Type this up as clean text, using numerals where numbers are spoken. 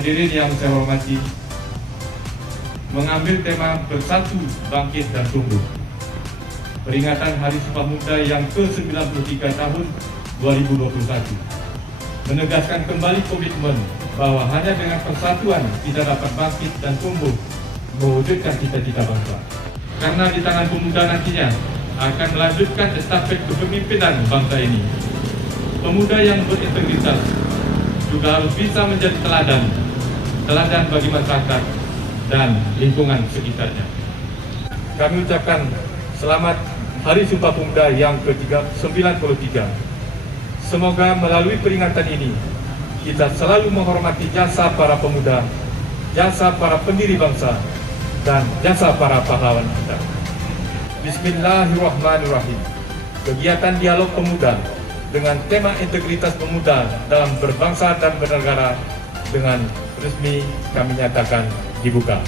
Hadirin yang saya hormati, mengambil tema Bersatu, Bangkit dan Tumbuh, peringatan Hari Sumpah Pemuda yang ke-93 tahun 2021, menegaskan kembali komitmen bahwa hanya dengan persatuan kita dapat bangkit dan tumbuh mewujudkan cita-cita bangsa. Karena di tangan pemuda nantinya akan melanjutkan estafet kepemimpinan bangsa ini. Pemuda yang berintegritas juga harus bisa menjadi teladan bagi masyarakat dan lingkungan sekitarnya. Kami ucapkan selamat Hari Sumpah Pemuda yang ke-93. Semoga melalui peringatan ini kita selalu menghormati jasa para pemuda, jasa para pendiri bangsa, dan jasa para pahlawan kita. Bismillahirrahmanirrahim. Kegiatan dialog pemuda dengan tema integritas pemuda dalam berbangsa dan bernegara dengan resmi kami nyatakan dibuka.